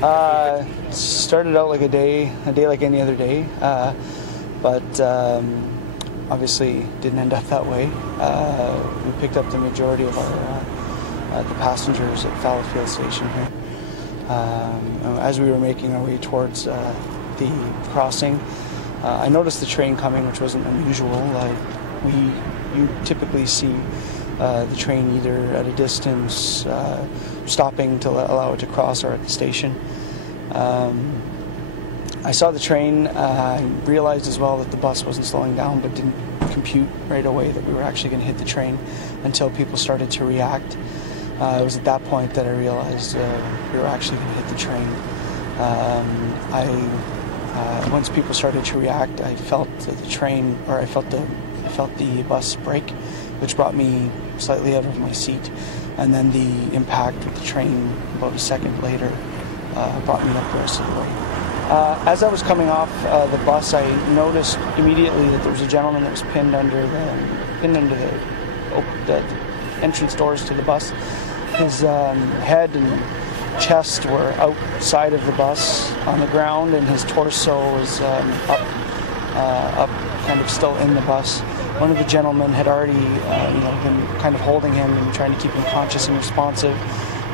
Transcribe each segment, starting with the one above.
Started out like a day like any other day, but obviously didn't end up that way. We picked up the majority of the passengers at Fallowfield Station here. As we were making our way towards the crossing, I noticed the train coming, which wasn't unusual. You typically see the train either at a distance, stopping to allow it to cross, or at the station. I saw the train. I realized as well that the bus wasn't slowing down, but didn't compute right away that we were actually going to hit the train until people started to react. It was at that point that I realized we were actually going to hit the train. Once people started to react, I felt the train, or I felt the bus brake, which brought me slightly out of my seat, and then the impact of the train about a second later brought me up the rest of the way. As I was coming off the bus, I noticed immediately that there was a gentleman that was pinned under the entrance doors to the bus. His head and chest were outside of the bus on the ground, and his torso was up, kind of still in the bus. One of the gentlemen had already been kind of holding him and trying to keep him conscious and responsive,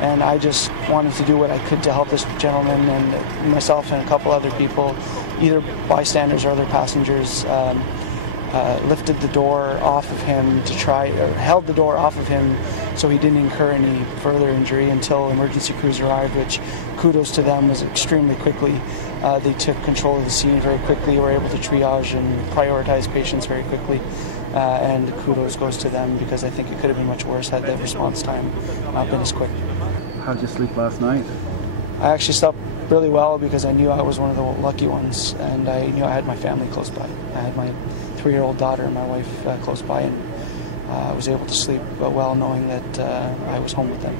and I just wanted to do what I could to help this gentleman, and myself and a couple other people, either bystanders or other passengers, lifted the door off of him held the door off of him so he didn't incur any further injury until emergency crews arrived, which, kudos to them, was extremely quickly. They took control of the scene very quickly, were able to triage and prioritize patients very quickly, and kudos goes to them, because I think it could have been much worse had the response time not been as quick. How did you sleep last night? I actually slept really well, because I knew I was one of the lucky ones, and I knew I had my family close by. I had my 3-year-old daughter and my wife close by, and I was able to sleep well knowing that I was home with them.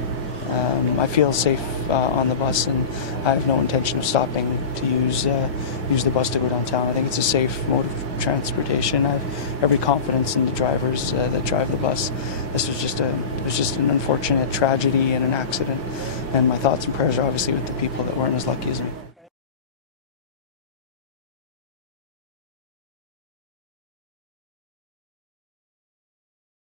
I feel safe on the bus, and I have no intention of stopping to use the bus to go downtown. I think it's a safe mode of transportation. I have every confidence in the drivers that drive the bus. This was just an unfortunate tragedy and an accident, and my thoughts and prayers are obviously with the people that weren't as lucky as me.